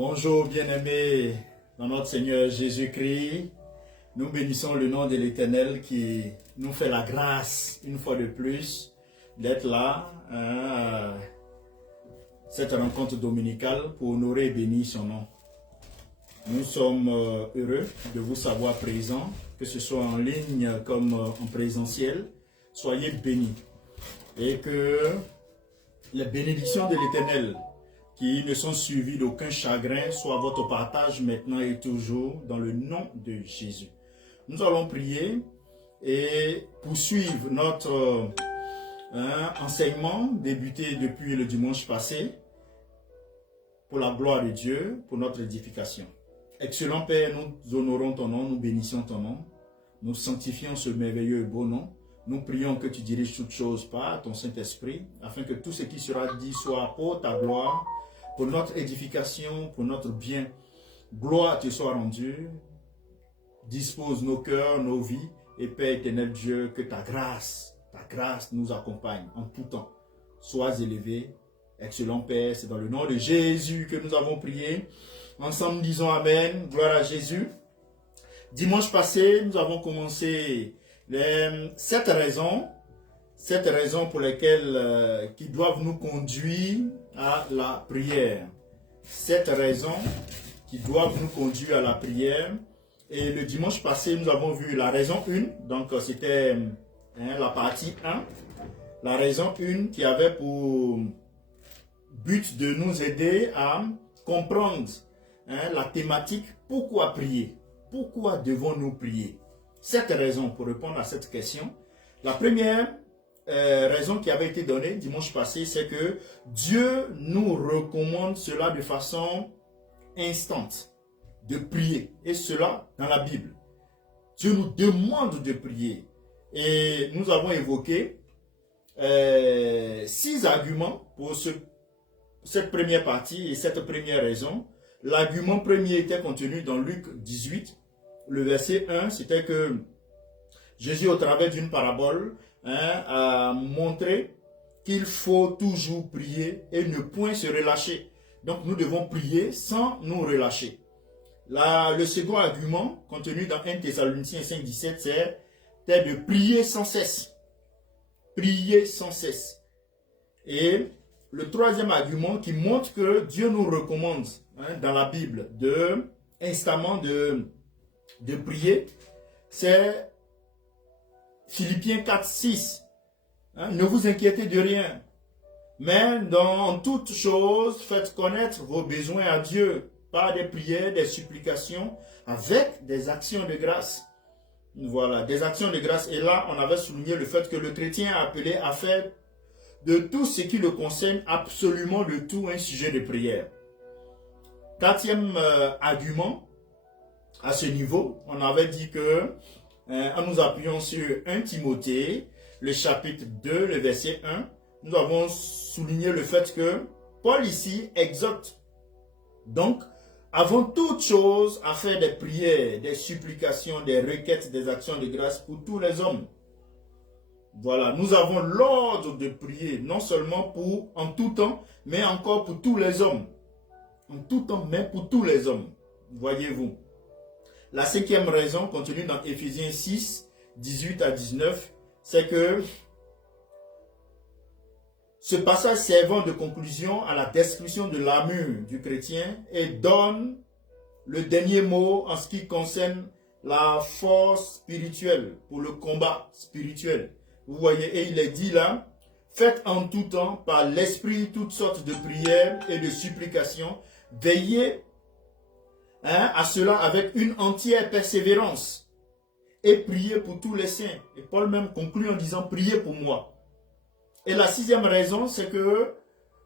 Bonjour bien-aimés dans notre Seigneur Jésus-Christ. Nous bénissons le nom de l'Éternel qui nous fait la grâce, une fois de plus, d'être là, cette rencontre dominicale pour honorer et bénir son nom. Nous sommes heureux de vous savoir présents, que ce soit en ligne comme en présentiel. Soyez bénis et que les bénédictions de l'Éternel qui ne sont suivis d'aucun chagrin, soit votre partage maintenant et toujours dans le nom de Jésus. Nous allons prier et poursuivre notre enseignement débuté depuis le dimanche passé pour la gloire de Dieu, pour notre édification. Excellent Père, nous honorons ton nom, nous bénissons ton nom, nous sanctifions ce merveilleux et beau nom. Nous prions que tu diriges toutes choses par ton Saint-Esprit, afin que tout ce qui sera dit soit pour ta gloire, pour notre édification, pour notre bien. Gloire te soit rendue. Dispose nos cœurs, nos vies. Et Père éternel Dieu, que ta grâce nous accompagne en tout temps. Sois élevé. Excellent Père, c'est dans le nom de Jésus que nous avons prié. Ensemble, disons Amen. Gloire à Jésus. Dimanche passé, nous avons commencé sept raisons pour lesquelles qui doivent nous conduire à la prière. 7 raisons qui doivent nous conduire à la prière. Et le dimanche passé, nous avons vu la raison 1. Donc, c'était la partie 1. La raison 1 qui avait pour but de nous aider à comprendre la thématique « Pourquoi prier ?» Pourquoi devons-nous prier? 7 raisons pour répondre à cette question. La première raison qui avait été donnée dimanche passé, c'est que Dieu nous recommande cela de façon instante, de prier, et cela dans la Bible. Dieu nous demande de prier. Et nous avons évoqué 6 arguments pour cette première partie et cette première raison. L'argument premier était contenu dans Luc 18. Le verset 1, c'était que Jésus, au travers d'une parabole, a montré qu'il faut toujours prier et ne point se relâcher. Donc nous devons prier sans nous relâcher. Le second argument, contenu dans 1 Thessaloniciens 5,17, c'est de prier sans cesse. Prier sans cesse. Et le troisième argument qui montre que Dieu nous recommande dans la Bible instamment de prier, c'est Philippiens 4,6. Ne vous inquiétez de rien, mais dans toutes choses, faites connaître vos besoins à Dieu par des prières, des supplications, avec des actions de grâce. Voilà, des actions de grâce. Et là, on avait souligné le fait que le chrétien est appelé à faire de tout ce qui le concerne, absolument de tout, un sujet de prière. Quatrième argument, à ce niveau, on avait dit que, en nous appuyant sur 1 Timothée, le chapitre 2, le verset 1, nous avons souligné le fait que Paul ici exhorte, donc, avant toute chose, à faire des prières, des supplications, des requêtes, des actions de grâce pour tous les hommes. Voilà, nous avons l'ordre de prier, non seulement en tout temps, mais encore pour tous les hommes. En tout temps, mais pour tous les hommes. Voyez-vous. La cinquième raison, contenue dans Éphésiens 6, 18 à 19, c'est que ce passage servant de conclusion à la description de l'armure du chrétien et donne le dernier mot en ce qui concerne la force spirituelle pour le combat spirituel. Vous voyez, et il est dit là, faites en tout temps par l'esprit toutes sortes de prières et de supplications, veillez à cela avec une entière persévérance et priez pour tous les saints. Et Paul même conclut en disant priez pour moi. Et la sixième raison, c'est que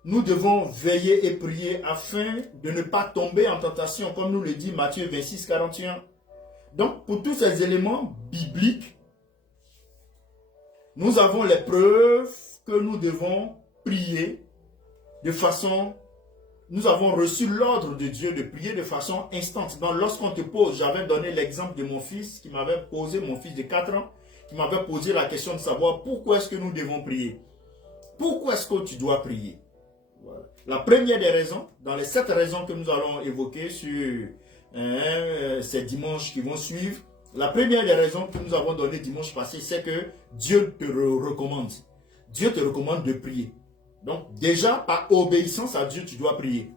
nous devons veiller et prier afin de ne pas tomber en tentation, comme nous le dit Matthieu 26, 41. Donc, pour tous ces éléments bibliques, nous avons les preuves que nous devons prier de façon. Nous avons reçu l'ordre de Dieu de prier de façon instante. Donc, lorsqu'on te pose, j'avais donné l'exemple de mon fils mon fils de 4 ans, qui m'avait posé la question de savoir pourquoi est-ce que nous devons prier. Pourquoi est-ce que tu dois prier? Voilà. La première des raisons, dans les 7 raisons que nous allons évoquer sur ces dimanches qui vont suivre, la première des raisons que nous avons données dimanche passé, c'est que Dieu te recommande. Dieu te recommande de prier. Donc déjà, par obéissance à Dieu, tu dois prier.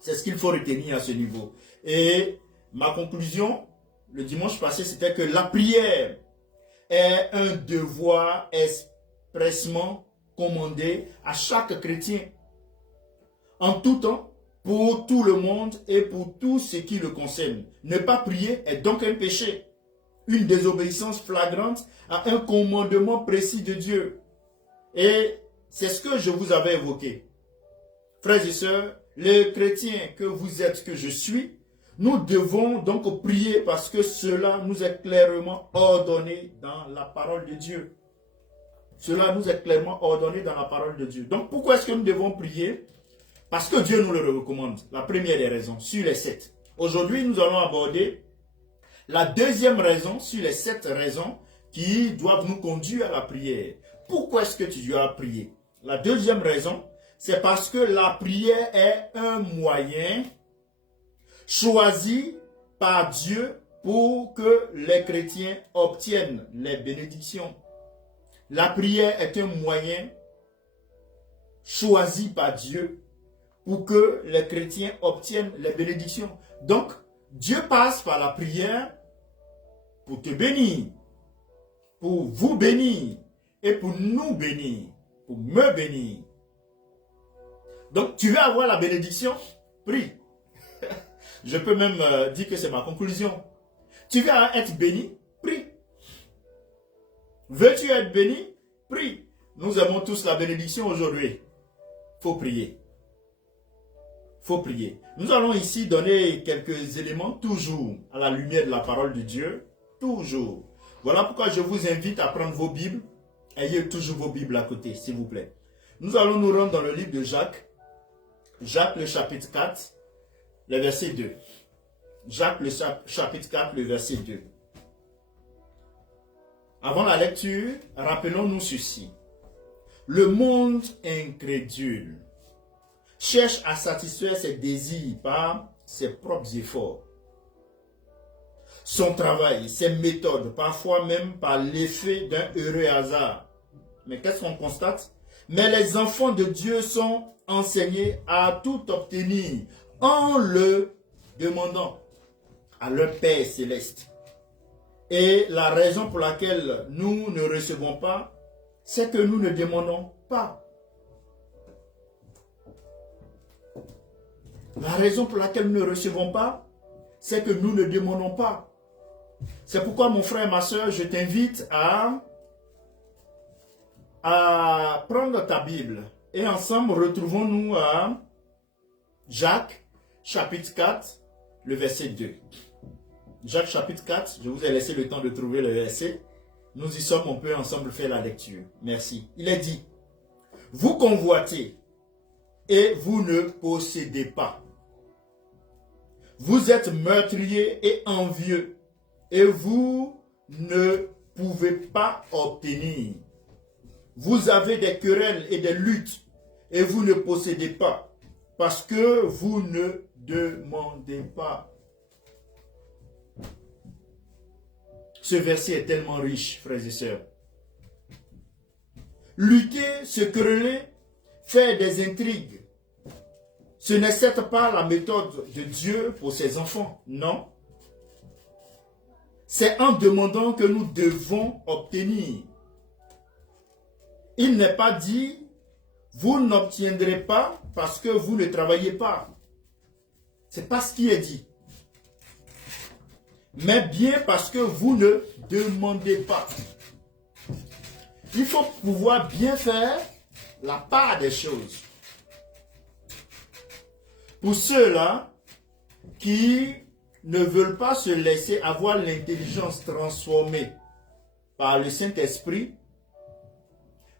C'est ce qu'il faut retenir à ce niveau. Et ma conclusion, le dimanche passé, c'était que la prière est un devoir expressement commandé à chaque chrétien. En tout temps, pour tout le monde et pour tout ce qui le concerne. Ne pas prier est donc un péché. Une désobéissance flagrante à un commandement précis de Dieu. Et c'est ce que je vous avais évoqué. Frères et sœurs, les chrétiens que vous êtes, que je suis, nous devons donc prier parce que cela nous est clairement ordonné dans la parole de Dieu. Cela nous est clairement ordonné dans la parole de Dieu. Donc pourquoi est-ce que nous devons prier? Parce que Dieu nous le recommande. La première des raisons, sur les 7. Aujourd'hui, nous allons aborder la deuxième raison, sur les 7 raisons qui doivent nous conduire à la prière. Pourquoi est-ce que tu dois prier? La deuxième raison, c'est parce que la prière est un moyen choisi par Dieu pour que les chrétiens obtiennent les bénédictions. La prière est un moyen choisi par Dieu pour que les chrétiens obtiennent les bénédictions. Donc, Dieu passe par la prière pour te bénir, pour vous bénir et pour nous bénir, pour me bénir. Donc, tu veux avoir la bénédiction? Prie. Je peux même dire que c'est ma conclusion. Tu veux être béni? Prie. Veux-tu être béni? Prie. Nous aimons tous la bénédiction aujourd'hui. Il faut prier. Il faut prier. Nous allons ici donner quelques éléments, toujours à la lumière de la parole de Dieu. Toujours. Voilà pourquoi je vous invite à prendre vos Bibles. Ayez toujours vos Bibles à côté, s'il vous plaît. Nous allons nous rendre dans le livre de Jacques. Jacques, le chapitre 4, le verset 2. Jacques, le chapitre 4, le verset 2. Avant la lecture, rappelons-nous ceci. Le monde incrédule cherche à satisfaire ses désirs par ses propres efforts. Son travail, ses méthodes, parfois même par l'effet d'un heureux hasard. Mais qu'est-ce qu'on constate? Mais les enfants de Dieu sont enseignés à tout obtenir en le demandant à leur Père céleste. Et la raison pour laquelle nous ne recevons pas, c'est que nous ne demandons pas. La raison pour laquelle nous ne recevons pas, c'est que nous ne demandons pas. C'est pourquoi, mon frère et ma soeur, je t'invite à prendre ta Bible. Et ensemble, retrouvons-nous à Jacques, chapitre 4, le verset 2. Jacques, chapitre 4, je vous ai laissé le temps de trouver le verset. Nous y sommes, on peut ensemble faire la lecture. Merci. Il est dit, vous convoitez et vous ne possédez pas. Vous êtes meurtriers et envieux et vous ne pouvez pas obtenir. Vous avez des querelles et des luttes et vous ne possédez pas parce que vous ne demandez pas. Ce verset est tellement riche, frères et sœurs. Lutter, se quereller, faire des intrigues, ce n'est certes pas la méthode de Dieu pour ses enfants, non. C'est en demandant que nous devons obtenir. Il n'est pas dit, vous n'obtiendrez pas parce que vous ne travaillez pas. Ce n'est pas ce qui est dit. Mais bien parce que vous ne demandez pas. Il faut pouvoir bien faire la part des choses. Pour ceux-là qui ne veulent pas se laisser avoir l'intelligence transformée par le Saint-Esprit,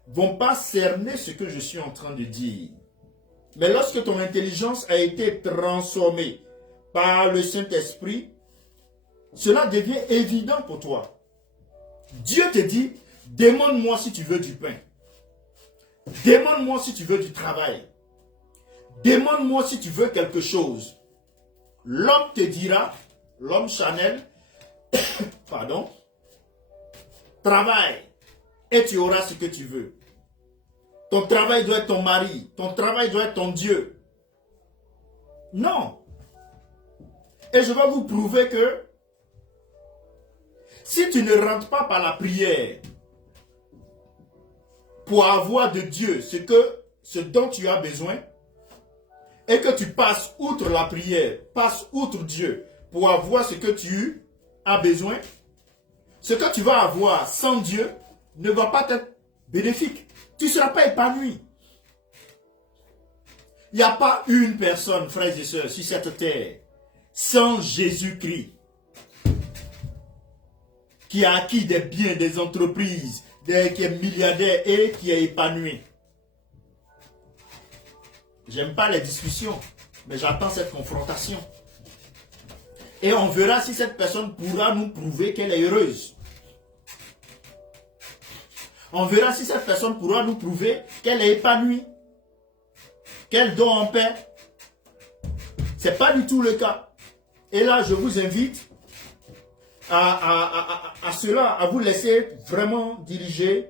vont pas cerner ce que je suis en train de dire. Mais lorsque ton intelligence a été transformée par le Saint-Esprit, cela devient évident pour toi. Dieu te dit, demande-moi si tu veux du pain. Demande-moi si tu veux du travail. demande-moi si tu veux quelque chose. L'homme te dira, l'homme Chanel, pardon, travaille et tu auras ce que tu veux. Ton travail doit être ton mari, ton travail doit être ton Dieu. Non. Et je vais vous prouver que si tu ne rentres pas par la prière pour avoir de Dieu ce dont tu as besoin, et que tu passes outre la prière, passes outre Dieu pour avoir ce que tu as besoin, ce que tu vas avoir sans Dieu ne va pas être bénéfique. Tu ne seras pas épanoui. Il n'y a pas une personne, frères et sœurs, sur cette terre, sans Jésus-Christ, qui a acquis des biens, des entreprises, qui est milliardaire et qui est épanoui. J'aime pas les discussions, mais j'attends cette confrontation. Et on verra si cette personne pourra nous prouver qu'elle est heureuse. On verra si cette personne pourra nous prouver qu'elle est épanouie, qu'elle dort en paix. Ce n'est pas du tout le cas. Et là, je vous invite à cela, à vous laisser vraiment diriger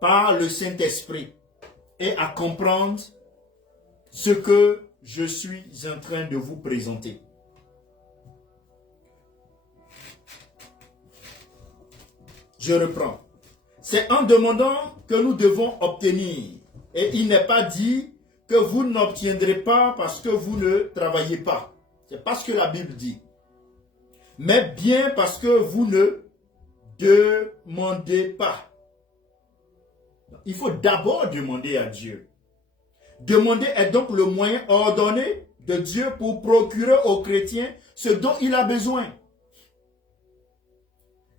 par le Saint-Esprit et à comprendre ce que je suis en train de vous présenter. Je reprends. C'est en demandant que nous devons obtenir. Et il n'est pas dit que vous n'obtiendrez pas parce que vous ne travaillez pas. C'est pas ce que la Bible dit. Mais bien parce que vous ne demandez pas. Il faut d'abord demander à Dieu. Demander est donc le moyen ordonné de Dieu pour procurer aux chrétiens ce dont il a besoin.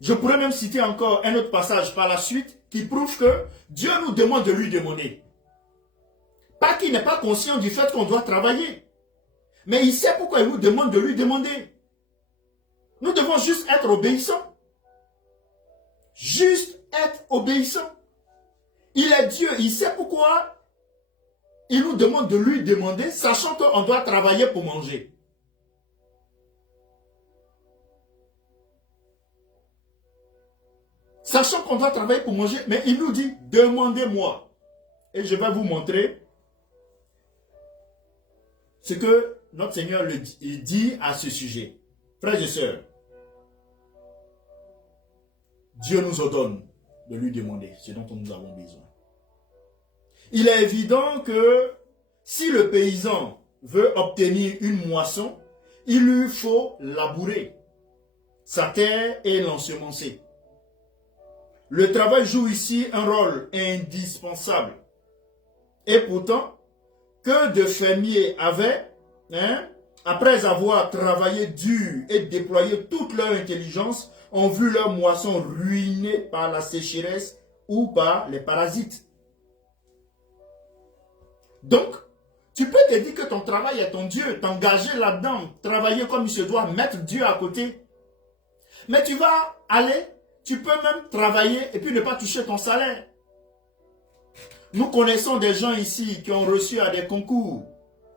Je pourrais même citer encore un autre passage par la suite qui prouve que Dieu nous demande de lui demander. Pas qu'il n'est pas conscient du fait qu'on doit travailler. Mais il sait pourquoi il nous demande de lui demander. Nous devons juste être obéissants. Juste être obéissants. Il est Dieu, il sait pourquoi il nous demande de lui demander, sachant qu'on doit travailler pour manger. Sachant qu'on doit travailler pour manger, mais il nous dit, demandez-moi. Et je vais vous montrer ce que notre Seigneur dit à ce sujet. Frères et sœurs, Dieu nous ordonne de lui demander ce dont nous avons besoin. Il est évident que si le paysan veut obtenir une moisson, il lui faut labourer sa terre et l'ensemencer. Le travail joue ici un rôle indispensable. Et pourtant, que de fermiers avaient, après avoir travaillé dur et déployé toute leur intelligence, ont vu leur moisson ruinée par la sécheresse ou par les parasites. Donc, tu peux te dire que ton travail est ton Dieu, t'engager là-dedans, travailler comme il se doit, mettre Dieu à côté. Mais tu vas aller, tu peux même travailler et puis ne pas toucher ton salaire. Nous connaissons des gens ici qui ont reçu à des concours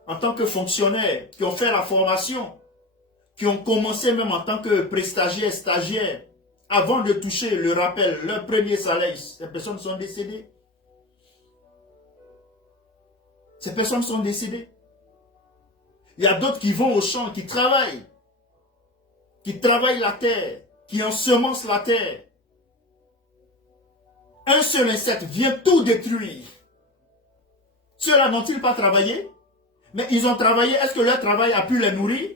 en tant que fonctionnaires, qui ont fait la formation, qui ont commencé même en tant que prestagiaires, stagiaires, avant de toucher le rappel, leur premier salaire. Ces personnes sont décédées. Ces personnes sont décédées. Il y a d'autres qui vont au champ, qui travaillent la terre, qui ensemencent la terre. Un seul insecte vient tout détruire. Ceux-là n'ont-ils pas travaillé? Mais ils ont travaillé, est-ce que leur travail a pu les nourrir?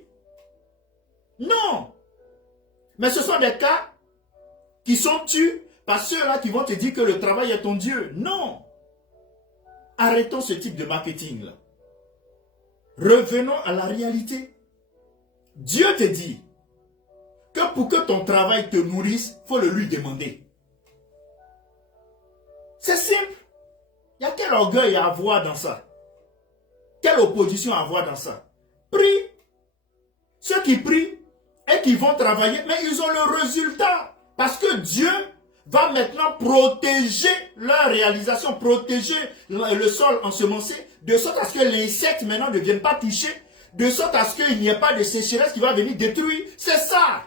Non. Mais ce sont des cas qui sont tus par ceux-là qui vont te dire que le travail est ton Dieu. Non. Arrêtons ce type de marketing-là. Revenons à la réalité. Dieu te dit que pour que ton travail te nourrisse, il faut le lui demander. C'est simple. Il y a quel orgueil à avoir dans ça? Quelle opposition à avoir dans ça? Prie. Ceux qui prient et qui vont travailler, mais ils ont le résultat. Parce que Dieu va maintenant protéger leur réalisation, protéger le sol ensemencé de sorte à ce que l'insecte maintenant ne vienne pas toucher, de sorte à ce qu'il n'y ait pas de sécheresse qui va venir détruire. C'est ça.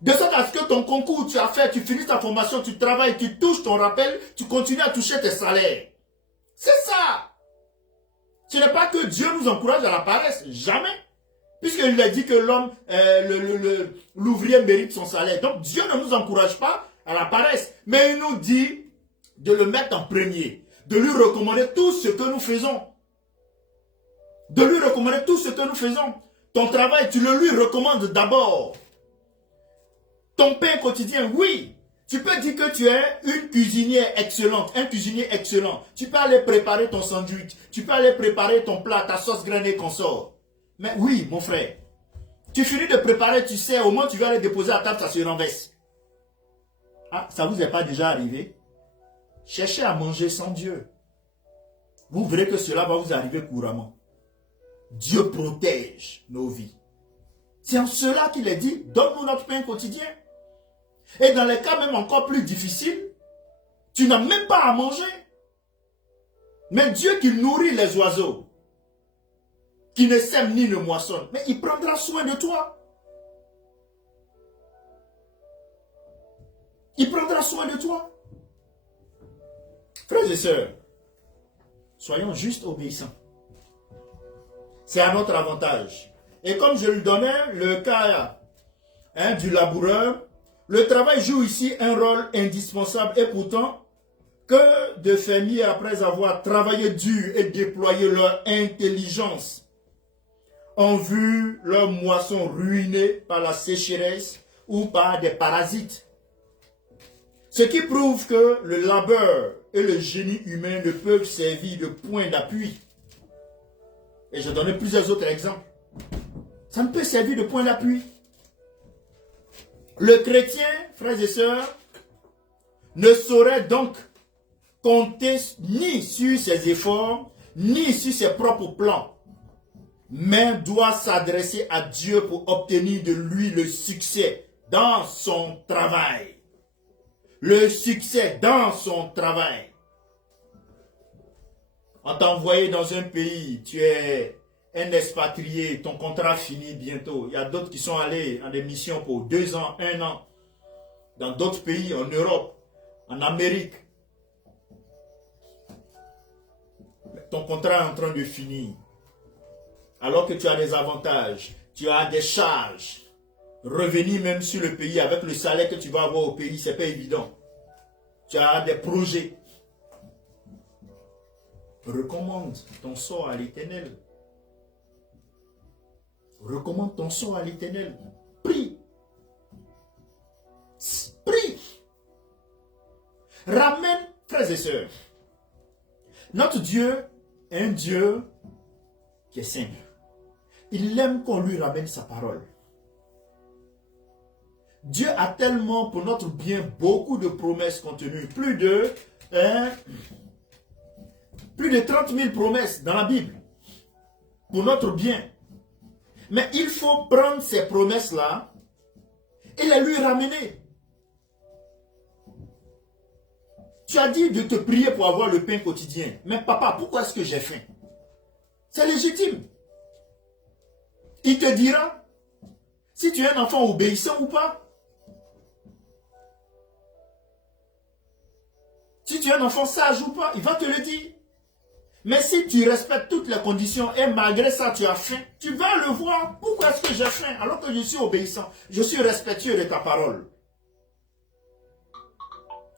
De sorte à ce que ton concours, tu as fait, tu finis ta formation, tu travailles, tu touches ton rappel, tu continues à toucher tes salaires. C'est ça. Ce n'est pas que Dieu nous encourage à la paresse, jamais. Puisqu'il a dit que l'homme, l'ouvrier mérite son salaire. Donc Dieu ne nous encourage pas à la paresse, mais il nous dit de le mettre en premier, de lui recommander tout ce que nous faisons. De lui recommander tout ce que nous faisons. Ton travail, tu le lui recommandes d'abord. Ton pain quotidien, oui. Tu peux dire que tu es une cuisinière excellente, un cuisinier excellent. Tu peux aller préparer ton sandwich, tu peux aller préparer ton plat, ta sauce grenée qu'on sort. Mais oui, mon frère, tu finis de préparer, tu sais, au moins tu vas aller déposer à table, ça se renverse. Ah, ça vous est pas déjà arrivé? Cherchez à manger sans Dieu. Vous verrez que cela va vous arriver couramment. Dieu protège nos vies. C'est en cela qu'il est dit, donne-nous notre pain quotidien. Et dans les cas même encore plus difficiles, tu n'as même pas à manger. Mais Dieu qui nourrit les oiseaux, qui ne sème ni ne moissonne, mais il prendra soin de toi. Il prendra soin de toi. Frères et sœurs, soyons juste obéissants. C'est à notre avantage. Et comme je lui donnais le cas du laboureur, le travail joue ici un rôle indispensable. Et pourtant, que de fermiers, après avoir travaillé dur et déployé leur intelligence, ont vu leur moisson ruinée par la sécheresse ou par des parasites. Ce qui prouve que le labeur et le génie humain ne peuvent servir de point d'appui. Et je donnerai plusieurs autres exemples. Ça ne peut servir de point d'appui. Le chrétien, frères et sœurs, ne saurait donc compter ni sur ses efforts, ni sur ses propres plans, mais doit s'adresser à Dieu pour obtenir de lui le succès dans son travail. Le succès dans son travail. On t'a envoyé dans un pays, tu es un expatrié, ton contrat finit bientôt. Il y a d'autres qui sont allés en des missions pour 2 ans, 1 an, dans d'autres pays, en Europe, en Amérique. Ton contrat est en train de finir. Alors que tu as des avantages, tu as des charges. Revenir même sur le pays avec le salaire que tu vas avoir au pays, ce n'est pas évident. Tu as des projets. Recommande ton sort à l'Éternel. Recommande ton sort à l'Éternel. Prie. Prie. Ramène, frères et sœurs. Notre Dieu est un Dieu qui est simple. Il aime qu'on lui ramène sa parole. Dieu a tellement pour notre bien beaucoup de promesses contenues. Plus de 30 000 promesses dans la Bible. Pour notre bien. Mais il faut prendre ces promesses-là et les lui ramener. Tu as dit de te prier pour avoir le pain quotidien. Mais papa, pourquoi est-ce que j'ai faim? C'est légitime. Il te dira si tu es un enfant obéissant ou pas. Si tu es un enfant sage ou pas, il va te le dire. Mais si tu respectes toutes les conditions et malgré ça tu as faim, tu vas le voir. Pourquoi est-ce que j'ai faim alors que je suis obéissant? Je suis respectueux de ta parole.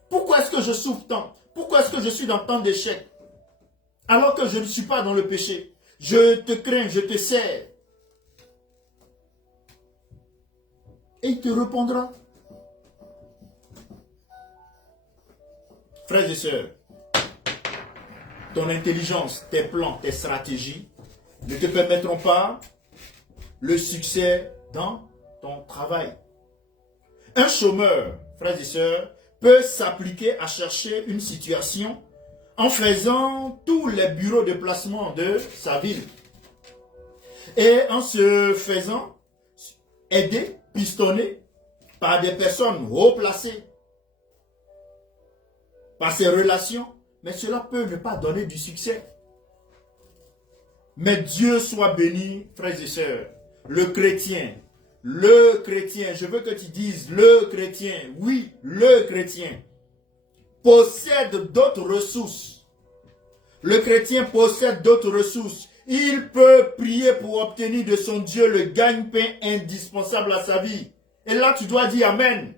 Pourquoi est-ce que je souffre tant? Pourquoi est-ce que je suis dans tant d'échecs? Alors que je ne suis pas dans le péché. Je te crains, je te sers. Et il te répondra. Frères et sœurs, ton intelligence, tes plans, tes stratégies ne te permettront pas le succès dans ton travail. Un chômeur, frères et sœurs, peut s'appliquer à chercher une situation en faisant tous les bureaux de placement de sa ville. Et en se faisant aider, pistonner par des personnes haut placées, par ses relations, mais cela peut ne pas donner du succès. Mais Dieu soit béni, frères et sœurs. Le chrétien, je veux que tu dises le chrétien, oui, le chrétien, possède d'autres ressources. Le chrétien possède d'autres ressources. Il peut prier pour obtenir de son Dieu le gagne-pain indispensable à sa vie. Et là, tu dois dire Amen.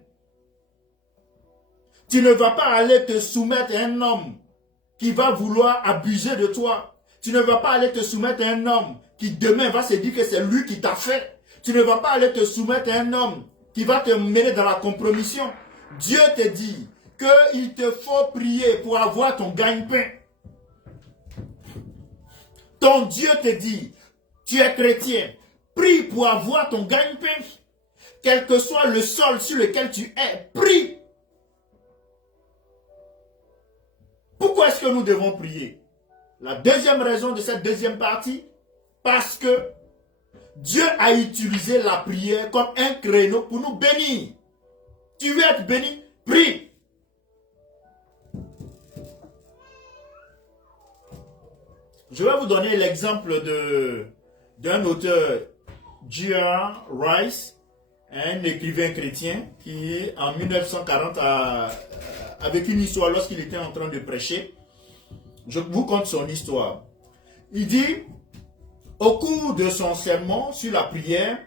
Tu ne vas pas aller te soumettre à un homme qui va vouloir abuser de toi. Tu ne vas pas aller te soumettre à un homme qui demain va se dire que c'est lui qui t'a fait. Tu ne vas pas aller te soumettre à un homme qui va te mener dans la compromission. Dieu te dit qu'il te faut prier pour avoir ton gagne-pain. Ton Dieu te dit, tu es chrétien, prie pour avoir ton gagne-pain. Quel que soit le sol sur lequel tu es, prie. Pourquoi est-ce que nous devons prier? La deuxième raison de cette deuxième partie, parce que Dieu a utilisé la prière comme un créneau pour nous bénir. Tu veux être béni? Prie. Je vais vous donner l'exemple d'un auteur, J.R. Rice, un écrivain chrétien qui, en 1940, avec une histoire lorsqu'il était en train de prêcher. Je vous conte son histoire. Il dit, au cours de son sermon sur la prière,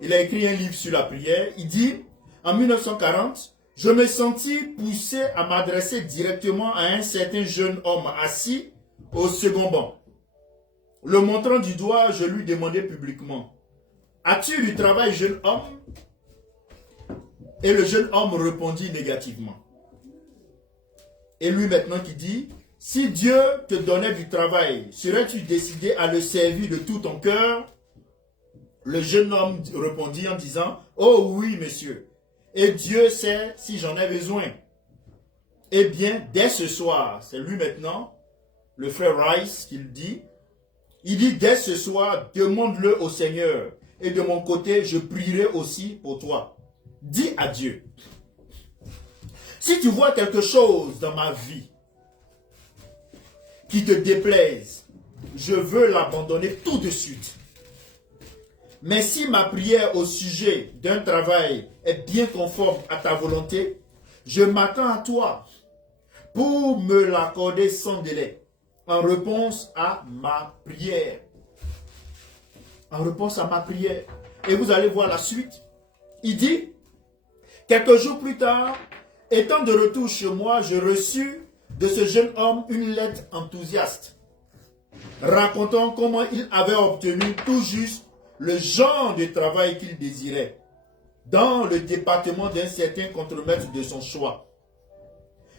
il a écrit un livre sur la prière, il dit, en 1940, je me sentis poussé à m'adresser directement à un certain jeune homme assis au second banc. Le montrant du doigt, je lui demandai publiquement, as-tu du travail, jeune homme? Et le jeune homme répondit négativement. Et lui maintenant qui dit, si Dieu te donnait du travail, serais-tu décidé à le servir de tout ton cœur? Le jeune homme répondit en disant, oh oui, monsieur, et Dieu sait si j'en ai besoin. Eh bien, dès ce soir, c'est lui maintenant, le frère Rice, qu'il dit, il dit, dès ce soir, demande-le au Seigneur, et de mon côté, je prierai aussi pour toi. Dis à Dieu, si tu vois quelque chose dans ma vie qui te déplaise, je veux l'abandonner tout de suite. Mais si ma prière au sujet d'un travail est bien conforme à ta volonté, je m'attends à toi pour me l'accorder sans délai, en réponse à ma prière. En réponse à ma prière. Et vous allez voir la suite. Il dit, quelques jours plus tard, étant de retour chez moi, je reçus de ce jeune homme une lettre enthousiaste, racontant comment il avait obtenu tout juste le genre de travail qu'il désirait, dans le département d'un certain contremaître de son choix.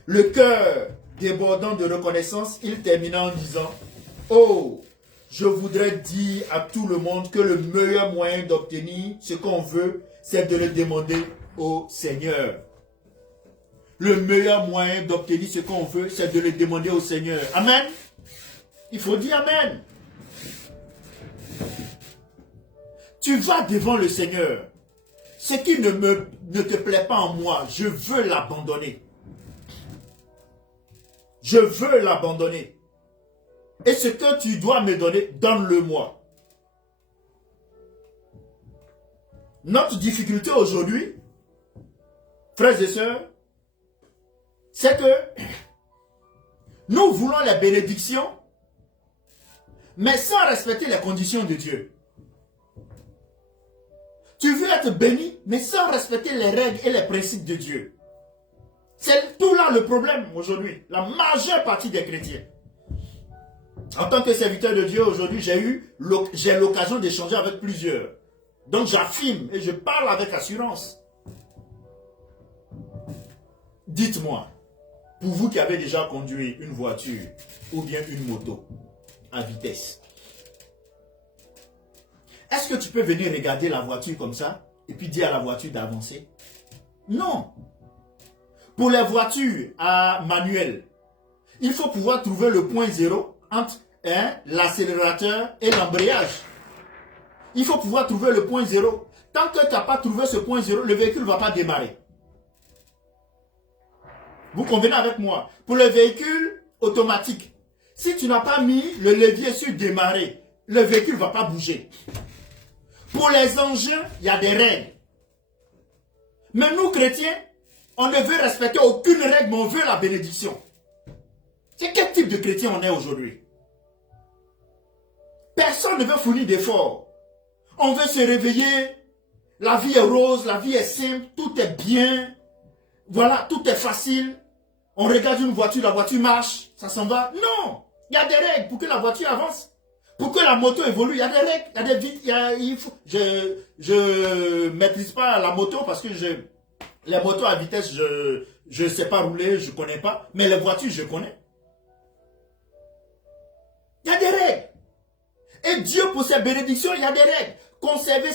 Le cœur débordant de reconnaissance, il termina en disant, « Oh, je voudrais dire à tout le monde que le meilleur moyen d'obtenir ce qu'on veut, c'est de le demander au Seigneur. » Le meilleur moyen d'obtenir ce qu'on veut, c'est de le demander au Seigneur. Amen. Il faut dire Amen. Tu vas devant le Seigneur. Ce qui ne te plaît pas en moi, je veux l'abandonner. Je veux l'abandonner. Et ce que tu dois me donner, donne-le-moi. Notre difficulté aujourd'hui, frères et sœurs, c'est que nous voulons la bénédiction, mais sans respecter les conditions de Dieu. Tu veux être béni, mais sans respecter les règles et les principes de Dieu. C'est tout là le problème aujourd'hui. La majeure partie des chrétiens. En tant que serviteur de Dieu aujourd'hui, j'ai l'occasion d'échanger avec plusieurs. Donc j'affirme et je parle avec assurance. Dites-moi, pour vous qui avez déjà conduit une voiture ou bien une moto à vitesse, est-ce que tu peux venir regarder la voiture comme ça et puis dire à la voiture d'avancer? Non. Pour les voitures à manuel, il faut pouvoir trouver le point zéro entre l'accélérateur et l'embrayage. Il faut pouvoir trouver le point zéro. Tant que tu n'as pas trouvé ce point zéro, le véhicule ne va pas démarrer. Vous convenez avec moi? Pour le véhicule automatique, si tu n'as pas mis le levier sur démarrer, le véhicule ne va pas bouger. Pour les engins, il y a des règles. Mais nous, chrétiens, on ne veut respecter aucune règle, mais on veut la bénédiction. C'est quel type de chrétien on est aujourd'hui? Personne ne veut fournir d'efforts. On veut se réveiller, la vie est rose, la vie est simple, tout est bien. Voilà, tout est facile. On regarde une voiture, la voiture marche, ça s'en va. Non, il y a des règles pour que la voiture avance. Pour que la moto évolue, il y a des règles, il y a des vites, je maîtrise pas la moto parce que les motos à vitesse, je sais pas rouler, je connais pas. Mais les voitures, je connais. Il y a des règles. Et Dieu, pour ses bénédictions, il y a des règles. Conserver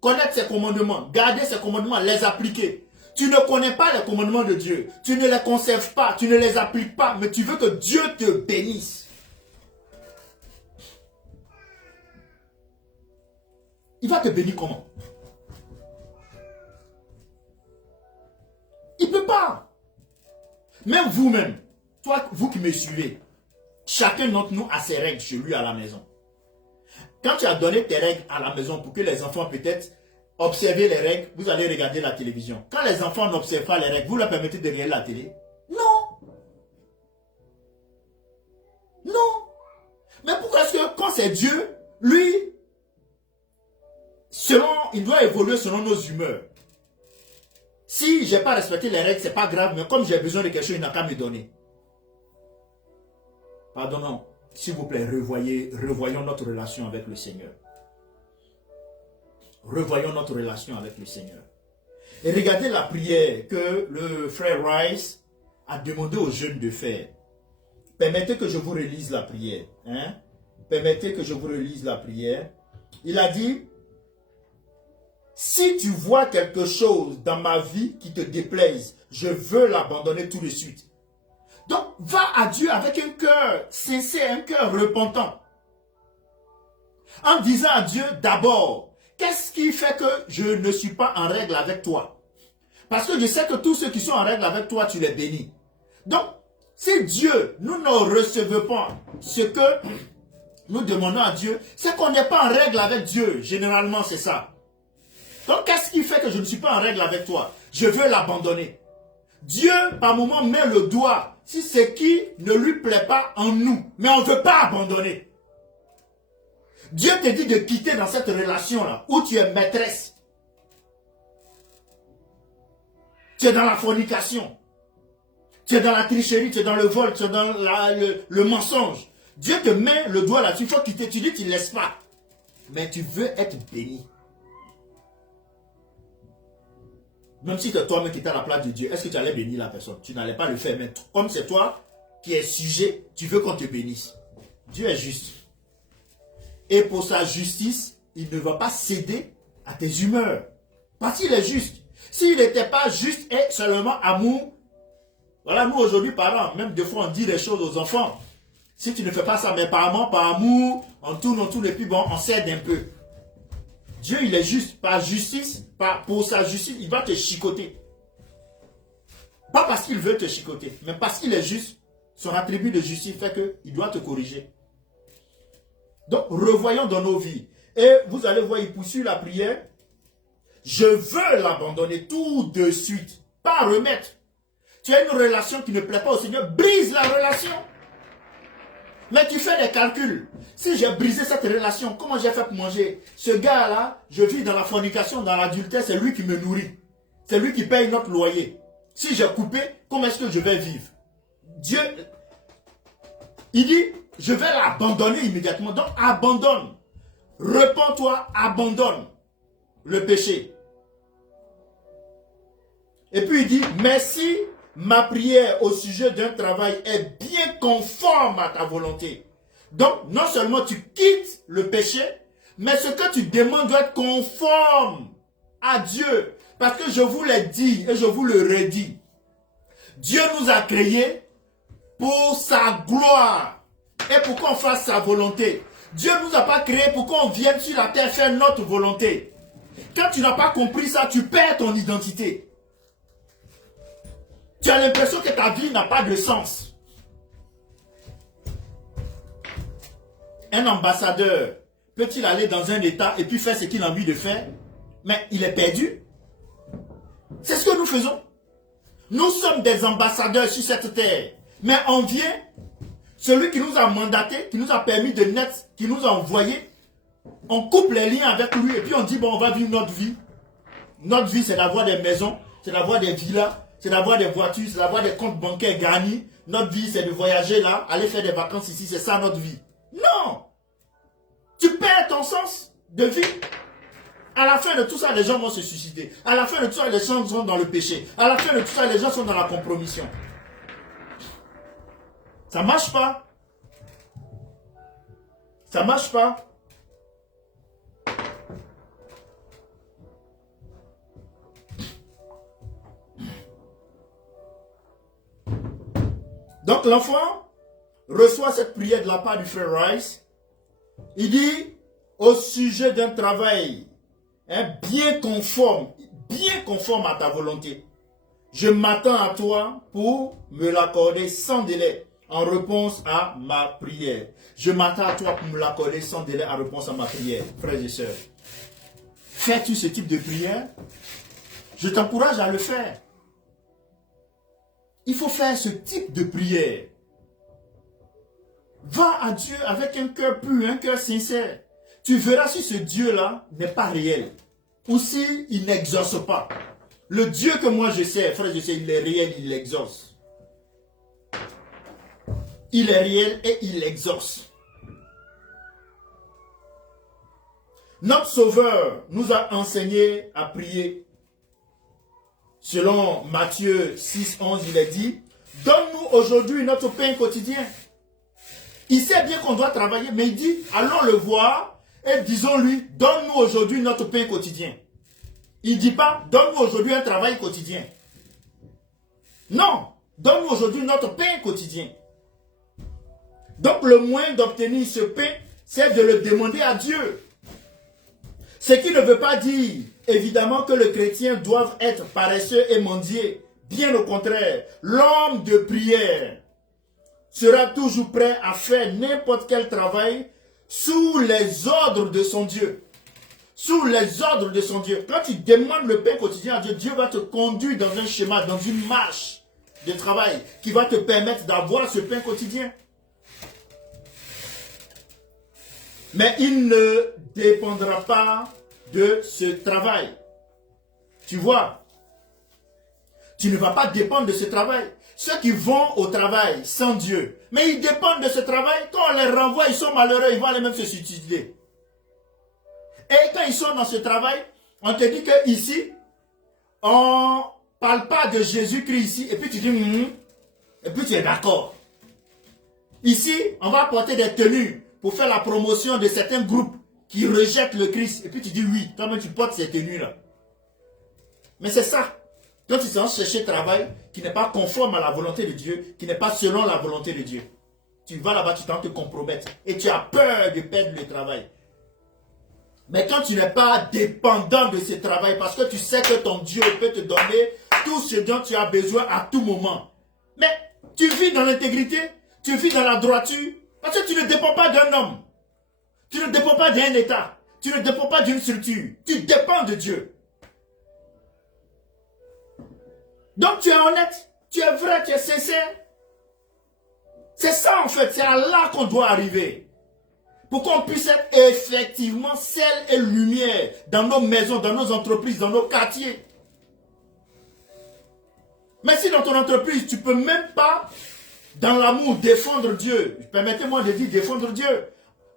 connaître ses commandements, garder ses commandements, les appliquer. Tu ne connais pas les commandements de Dieu. Tu ne les conserves pas, tu ne les appliques pas, mais tu veux que Dieu te bénisse. Il va te bénir comment? Il ne peut pas. Même vous-même, toi, vous qui me suivez, chacun d'entre nous a ses règles chez lui à la maison. Quand tu as donné tes règles à la maison pour que les enfants peut-être observent les règles, vous allez regarder la télévision. Quand les enfants n'observent pas les règles, vous leur permettez de regarder la télé? Non. Non. Mais pourquoi est-ce que quand c'est Dieu, lui, il doit évoluer selon nos humeurs. Si je n'ai pas respecté les règles, ce n'est pas grave, mais comme j'ai besoin de quelque chose, il n'a qu'à me donner. Pardonnons, s'il vous plaît, revoyons notre relation avec le Seigneur. Revoyons notre relation avec le Seigneur. Et regardez la prière que le frère Rice a demandé aux jeunes de faire. Permettez que je vous relise la prière. Hein? Permettez que je vous relise la prière. Il a dit, si tu vois quelque chose dans ma vie qui te déplaise, je veux l'abandonner tout de suite. Donc, va à Dieu avec un cœur sincère, un cœur repentant. En disant à Dieu, d'abord, qu'est-ce qui fait que je ne suis pas en règle avec toi? Parce que je sais que tous ceux qui sont en règle avec toi, tu les bénis. Donc, si Dieu, nous ne recevons pas ce que nous demandons à Dieu, c'est qu'on n'est pas en règle avec Dieu. Généralement, c'est ça. Donc, qu'est-ce qui fait que je ne suis pas en règle avec toi? Je veux l'abandonner. Dieu, par moment, met le doigt si ce qui ne lui plaît pas en nous. Mais on ne veut pas abandonner. Dieu te dit de quitter dans cette relation-là, où tu es maîtresse. Tu es dans la fornication. Tu es dans la tricherie, tu es dans le vol, tu es dans le mensonge. Dieu te met le doigt là-dessus, il faut quitter. Tu dis, tu ne laisses pas. Mais tu veux être béni. Même si c'est toi-même qui es à la place de Dieu, est-ce que tu allais bénir la personne? Tu n'allais pas le faire. Mais comme c'est toi qui es sujet, tu veux qu'on te bénisse. Dieu est juste. Et pour sa justice, il ne va pas céder à tes humeurs. Parce qu'il est juste. S'il n'était pas juste et seulement amour, voilà, nous aujourd'hui, parents, même des fois on dit des choses aux enfants. Si tu ne fais pas ça, mais par amour, on tourne et puis bon, on cède un peu. Dieu, il est juste. Par justice, pour sa justice, il va te chicoter. Pas parce qu'il veut te chicoter, mais parce qu'il est juste. Son attribut de justice fait qu'il doit te corriger. Donc, revoyons dans nos vies. Et vous allez voir, il poursuit la prière. Je veux l'abandonner tout de suite. Pas remettre. Tu as une relation qui ne plaît pas au Seigneur, brise la relation. Mais tu fais des calculs. Si j'ai brisé cette relation, comment j'ai fait pour manger? Ce gars-là, je vis dans la fornication, dans l'adultère, c'est lui qui me nourrit. C'est lui qui paye notre loyer. Si j'ai coupé, comment est-ce que je vais vivre? Dieu, il dit, je vais l'abandonner immédiatement. Donc, abandonne. Repens-toi, abandonne le péché. Et puis il dit, mais si ma prière au sujet d'un travail est bien conforme à ta volonté. Donc, non seulement tu quittes le péché, mais ce que tu demandes doit être conforme à Dieu. Parce que je vous l'ai dit et je vous le redis. Dieu nous a créés pour sa gloire et pour qu'on fasse sa volonté. Dieu ne nous a pas créés pour qu'on vienne sur la terre faire notre volonté. Quand tu n'as pas compris ça, tu perds ton identité. Tu as l'impression que ta vie n'a pas de sens. Un ambassadeur peut-il aller dans un état et puis faire ce qu'il a envie de faire? Mais il est perdu. C'est ce que nous faisons. Nous sommes des ambassadeurs sur cette terre. Mais on vient, celui qui nous a mandaté, qui nous a permis de naître, qui nous a envoyés, on coupe les liens avec lui et puis on dit, bon, on va vivre notre vie. Notre vie, c'est d'avoir des maisons, c'est d'avoir des villas, c'est d'avoir des voitures, c'est d'avoir des comptes bancaires garnis. Notre vie, c'est de voyager là, aller faire des vacances ici, c'est ça notre vie. Non! Tu perds ton sens de vie. À la fin de tout ça, les gens vont se suicider. À la fin de tout ça, les gens sont dans le péché. À la fin de tout ça, les gens sont dans la compromission. Ça marche pas. Ça marche pas. Donc l'enfant reçoit cette prière de la part du frère Rice. Il dit au sujet d'un travail bien conforme à ta volonté. Je m'attends à toi pour me l'accorder sans délai en réponse à ma prière. Je m'attends à toi pour me l'accorder sans délai en réponse à ma prière. Frères et sœurs, fais-tu ce type de prière? Je t'encourage à le faire. Il faut faire ce type de prière. Va à Dieu avec un cœur pur, un cœur sincère. Tu verras si ce Dieu-là n'est pas réel. Ou s'il n'exauce pas. Le Dieu que moi je sais, frère, je sais, il est réel, il exauce. Il est réel et il exauce. Notre Sauveur nous a enseigné à prier. Selon Matthieu 6, 11, il est dit, donne-nous aujourd'hui notre pain quotidien. Il sait bien qu'on doit travailler, mais il dit, allons le voir et disons-lui, donne-nous aujourd'hui notre pain quotidien. Il ne dit pas, donne-nous aujourd'hui un travail quotidien. Non, donne-nous aujourd'hui notre pain quotidien. Donc le moyen d'obtenir ce pain, c'est de le demander à Dieu. Ce qui ne veut pas dire, évidemment, que le chrétien doit être paresseux et mendier. Bien au contraire, l'homme de prière sera toujours prêt à faire n'importe quel travail sous les ordres de son Dieu. Sous les ordres de son Dieu. Quand tu demandes le pain quotidien à Dieu, Dieu va te conduire dans un schéma, dans une marche de travail qui va te permettre d'avoir ce pain quotidien. Mais il ne dépendra pas de ce travail. Tu vois, tu ne vas pas dépendre de ce travail. Ceux qui vont au travail sans Dieu, mais ils dépendent de ce travail, quand on les renvoie, ils sont malheureux, ils vont aller même se suicider. Et quand ils sont dans ce travail, on te dit que ici, on ne parle pas de Jésus-Christ ici, et puis tu dis, et puis tu es d'accord. Ici, on va porter des tenues pour faire la promotion de certains groupes qui rejettent le Christ. Et puis tu dis oui, toi-même tu portes ces tenues-là. Mais c'est ça. Quand tu vas chercher travail qui n'est pas conforme à la volonté de Dieu, qui n'est pas selon la volonté de Dieu, tu vas là-bas, tu tentes de te compromettre. Et tu as peur de perdre le travail. Mais quand tu n'es pas dépendant de ce travail, parce que tu sais que ton Dieu peut te donner tout ce dont tu as besoin à tout moment. Mais tu vis dans l'intégrité, tu vis dans la droiture, parce que tu ne dépends pas d'un homme. Tu ne dépends pas d'un État. Tu ne dépends pas d'une structure. Tu dépends de Dieu. Donc tu es honnête, tu es vrai, tu es sincère. C'est ça en fait, c'est à là qu'on doit arriver. Pour qu'on puisse être effectivement sel et lumière dans nos maisons, dans nos entreprises, dans nos quartiers. Mais si dans ton entreprise, tu ne peux même pas, dans l'amour, défendre Dieu. Permettez-moi de dire défendre Dieu.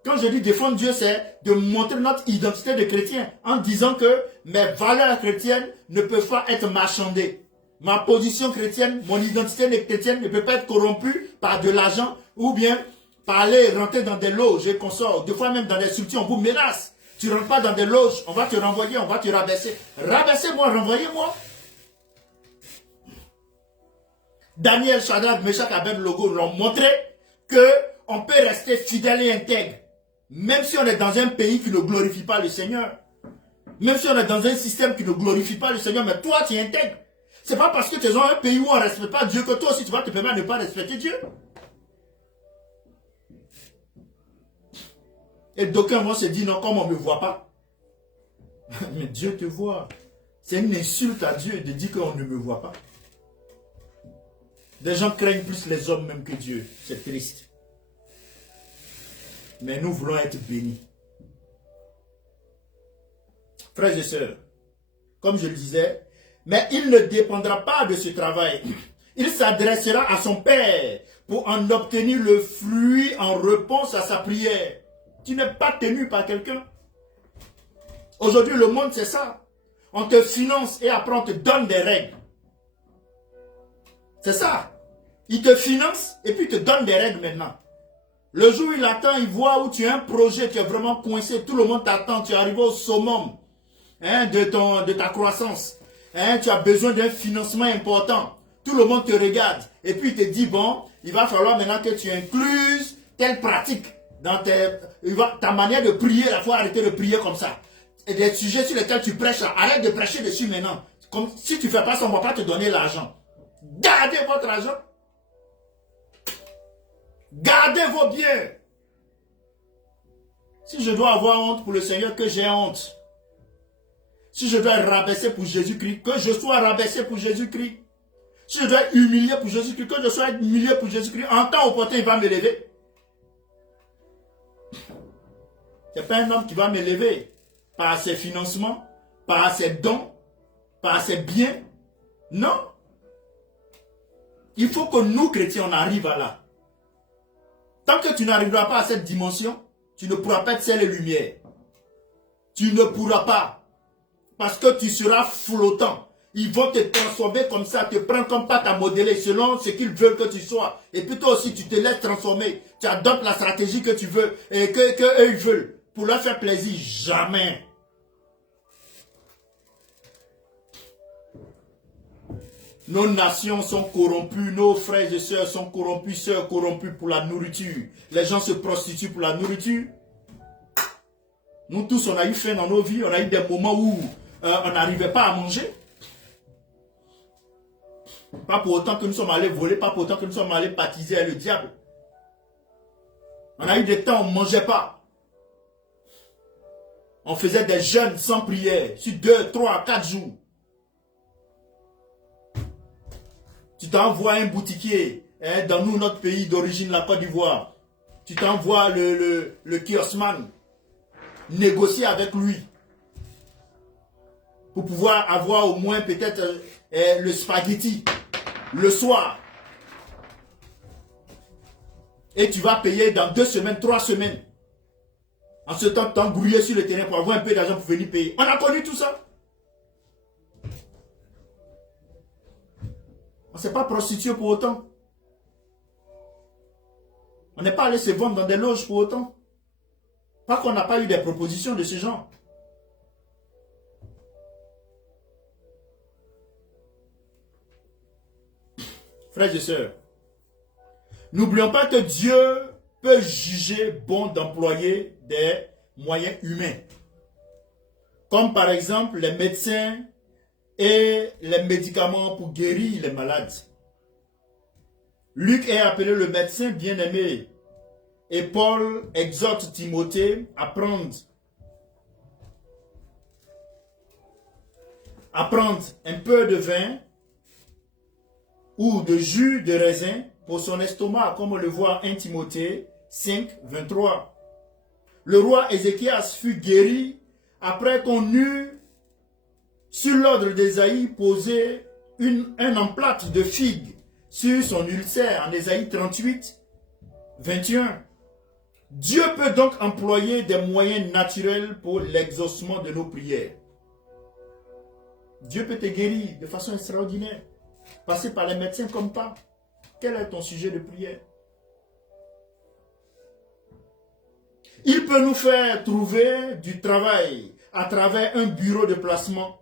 Quand je dis défendre Dieu, c'est de montrer notre identité de chrétien en disant que mes valeurs chrétiennes ne peuvent pas être marchandées. Ma position chrétienne, mon identité chrétienne ne peut pas être corrompue par de l'argent ou bien par aller rentrer dans des loges et qu'on sort. Des fois même dans des structures, on vous menace. Tu ne rentres pas dans des loges, on va te renvoyer, on va te rabaisser. Rabaissez-moi, renvoyez-moi. Daniel, Shadrach, Meshach, Abed-Logo l'ont montré qu'on peut rester fidèle et intègre. Même si on est dans un pays qui ne glorifie pas le Seigneur. Même si on est dans un système qui ne glorifie pas le Seigneur, mais toi tu es intègre. C'est pas parce que tu es dans un pays où on ne respecte pas Dieu que toi aussi tu vas te permettre de ne pas respecter Dieu. Et d'aucuns vont se dire, non, comme on ne me voit pas. Mais Dieu te voit. C'est une insulte à Dieu de dire qu'on ne me voit pas. Des gens craignent plus les hommes même que Dieu. C'est triste. Mais nous voulons être bénis. Frères et sœurs, comme je le disais, mais il ne dépendra pas de ce travail. Il s'adressera à son Père pour en obtenir le fruit en réponse à sa prière. Tu n'es pas tenu par quelqu'un. Aujourd'hui, le monde, c'est ça. On te finance et après, on te donne des règles. C'est ça. Il te finance et puis il te donne des règles maintenant. Le jour où il attend, il voit où tu as un projet, tu es vraiment coincé, tout le monde t'attend, tu es arrivé au summum de ta croissance. Tu as besoin d'un financement important. Tout le monde te regarde. Et puis il te dit, bon, il va falloir maintenant que tu incluses telle pratique dans ta manière de prier. Il faut arrêter de prier comme ça. Et des sujets sur lesquels tu prêches, arrête de prêcher dessus maintenant. Comme si tu ne fais pas ça, on ne va pas te donner l'argent. Gardez votre argent. Gardez vos biens. Si je dois avoir honte pour le Seigneur, que j'ai honte. Si je dois être rabaissé pour Jésus-Christ, que je sois rabaissé pour Jésus-Christ. Si je dois être humilié pour Jésus-Christ, que je sois humilié pour Jésus-Christ. En temps opportun, il va me lever. Ce n'est pas un homme qui va me lever par ses financements, par ses dons, par ses biens. Non. Il faut que nous, chrétiens, on arrive à là. Tant que tu n'arriveras pas à cette dimension, tu ne pourras pas être ciel et lumière. Tu ne pourras pas. Parce que tu seras flottant. Ils vont te transformer comme ça, te prendre comme pâte à modeler selon ce qu'ils veulent que tu sois. Et puis toi aussi, tu te laisses transformer. Tu adoptes la stratégie que tu veux et que eux ils veulent. Pour leur faire plaisir, jamais. Nos nations sont corrompues, nos frères et sœurs sont corrompus, sœurs corrompues pour la nourriture. Les gens se prostituent pour la nourriture. Nous tous, on a eu faim dans nos vies, on a eu des moments où on n'arrivait pas à manger. Pas pour autant que nous sommes allés voler, pas pour autant que nous sommes allés baptiser le diable. On a eu des temps où on ne mangeait pas. On faisait des jeûnes sans prière, sur 2, 3, 4 jours. Tu t'envoies un boutiquier, dans nous, notre pays d'origine, la Côte d'Ivoire. Tu t'envoies le kiosman, négocier avec lui. Pour pouvoir avoir au moins peut-être le spaghetti, le soir. Et tu vas payer dans 2 semaines, 3 semaines. En ce temps, t'embrouiller sur le terrain pour avoir un peu d'argent pour venir payer. On a connu tout ça. On ne s'est pas prostitué pour autant. On n'est pas allé se vendre dans des loges pour autant. Pas qu'on n'a pas eu des propositions de ce genre. Frères et sœurs, n'oublions pas que Dieu peut juger bon d'employer des moyens humains. Comme par exemple les médecins et les médicaments pour guérir les malades. Luc est appelé le médecin bien-aimé. Et Paul exhorte Timothée à prendre un peu de vin ou de jus de raisin pour son estomac, comme on le voit 1 Timothée 5, 23. Le roi Ézéchias fut guéri après qu'on eut, sur l'ordre d'Ésaïe, posé un emplâtre de figue sur son ulcère en Ésaïe 38, 21. Dieu peut donc employer des moyens naturels pour l'exaucement de nos prières. Dieu peut te guérir de façon extraordinaire. Passer par les médecins comme pas. Quel est ton sujet de prière? Il peut nous faire trouver du travail à travers un bureau de placement,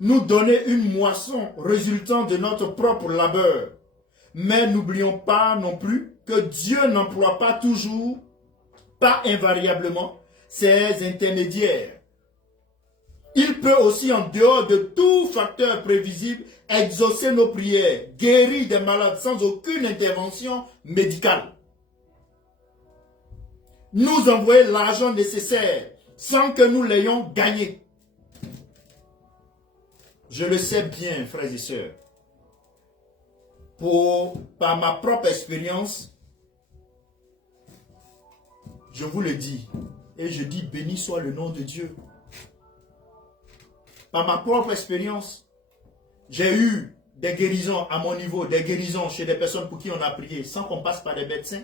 nous donner une moisson résultant de notre propre labeur. Mais n'oublions pas non plus que Dieu n'emploie pas toujours, pas invariablement, ses intermédiaires. Il peut aussi, en dehors de tout facteur prévisible, exaucer nos prières, guérir des malades sans aucune intervention médicale. Nous envoyer l'argent nécessaire sans que nous l'ayons gagné. Je le sais bien, frères et sœurs. Par ma propre expérience, je vous le dis, et je dis béni soit le nom de Dieu. Par ma propre expérience, j'ai eu des guérisons à mon niveau, des guérisons chez des personnes pour qui on a prié sans qu'on passe par des médecins.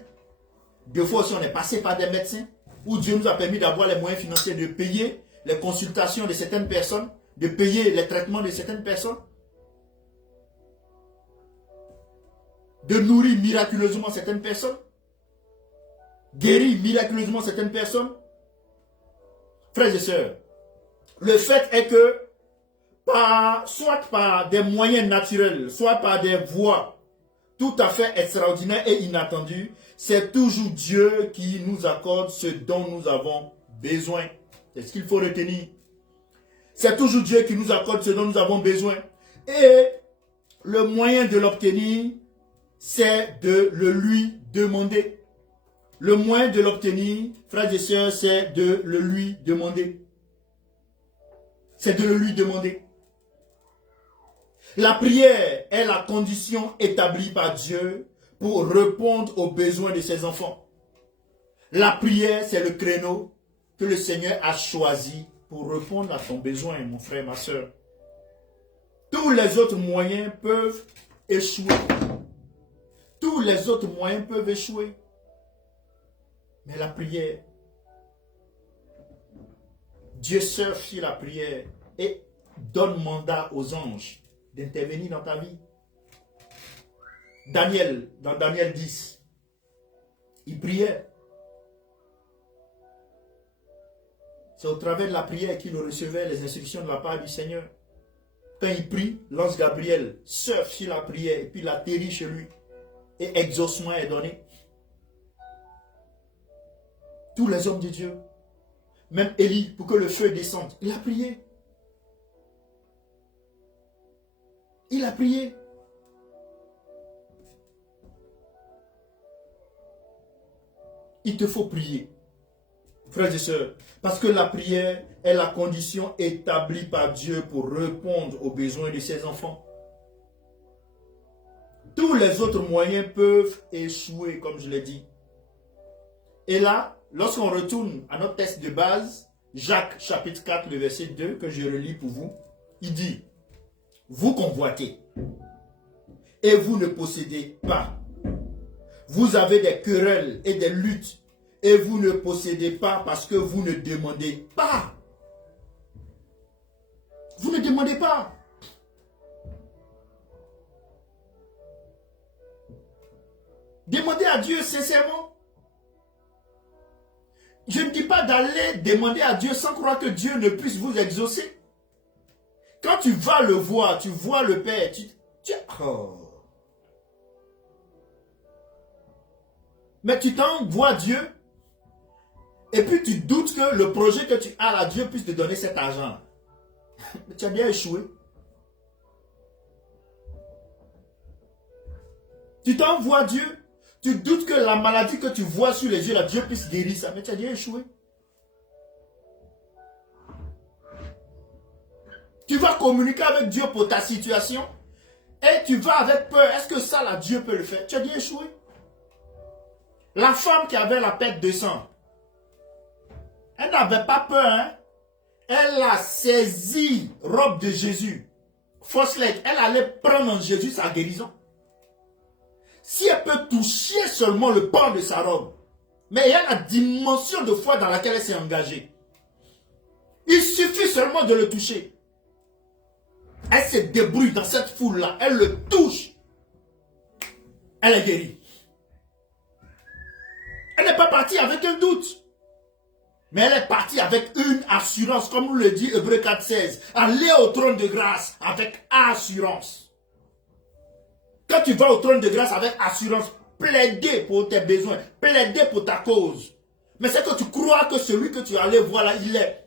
Deux fois aussi on est passé par des médecins, où Dieu nous a permis d'avoir les moyens financiers de payer les consultations de certaines personnes, de payer les traitements de certaines personnes, de nourrir miraculeusement certaines personnes, guérir miraculeusement certaines personnes. Frères et sœurs, le fait est que soit par des moyens naturels, soit par des voies tout à fait extraordinaires et inattendues, c'est toujours Dieu qui nous accorde ce dont nous avons besoin. C'est ce qu'il faut retenir. C'est toujours Dieu qui nous accorde ce dont nous avons besoin. Et le moyen de l'obtenir, c'est de le lui demander. Le moyen de l'obtenir, frères et sœurs, c'est de le lui demander. C'est de le lui demander. La prière est la condition établie par Dieu pour répondre aux besoins de ses enfants. La prière, c'est le créneau que le Seigneur a choisi pour répondre à ton besoin, mon frère, ma soeur. Tous les autres moyens peuvent échouer. Tous les autres moyens peuvent échouer. Mais la prière, Dieu seul fit la prière et donne mandat aux anges d'intervenir dans ta vie. Daniel, dans Daniel 10, il priait. C'est au travers de la prière qu'il recevait les instructions de la part du Seigneur. Quand il prie, l'ange Gabriel surfe sur la prière et puis l'atterrit chez lui. Et exaucement est donné. Tous les hommes de Dieu, même Élie, pour que le feu descende, il a prié. Il a prié. Il te faut prier, frères et sœurs, parce que la prière est la condition établie par Dieu pour répondre aux besoins de ses enfants. Tous les autres moyens peuvent échouer, comme je l'ai dit. Et là, lorsqu'on retourne à notre texte de base, Jacques chapitre 4, le verset 2, que je relis pour vous, il dit, « Vous convoitez et vous ne possédez pas. Vous avez des querelles et des luttes et vous ne possédez pas parce que vous ne demandez pas. » Vous ne demandez pas. Demandez à Dieu sincèrement. Je ne dis pas d'aller demander à Dieu sans croire que Dieu ne puisse vous exaucer. Quand tu vas le voir, tu vois le Père, oh. Mais tu t'envoies Dieu et puis tu doutes que le projet que tu as là, Dieu puisse te donner cet argent. Mais tu as bien échoué. Tu t'envoies Dieu. Tu doutes que la maladie que tu vois sur les yeux, là, Dieu puisse guérir ça. Mais tu as déjà échoué. Tu vas communiquer avec Dieu pour ta situation. Et tu vas avec peur. Est-ce que ça, là, Dieu peut le faire? Tu as déjà échoué. La femme qui avait la perte de sang, elle n'avait pas peur. Hein? Elle a saisi robe de Jésus. Fausse lettre. Elle allait prendre en Jésus sa guérison. Si elle peut toucher seulement le pan de sa robe, mais il y a la dimension de foi dans laquelle elle s'est engagée. Il suffit seulement de le toucher. Elle se débrouille dans cette foule-là. Elle le touche. Elle est guérie. Elle n'est pas partie avec un doute. Mais elle est partie avec une assurance, comme nous le dit Hébreux 4,16. Allez au trône de grâce avec assurance. Quand tu vas au trône de grâce avec assurance, plaider pour tes besoins, plaider pour ta cause. Mais c'est que tu crois que celui que tu allais voir là, il est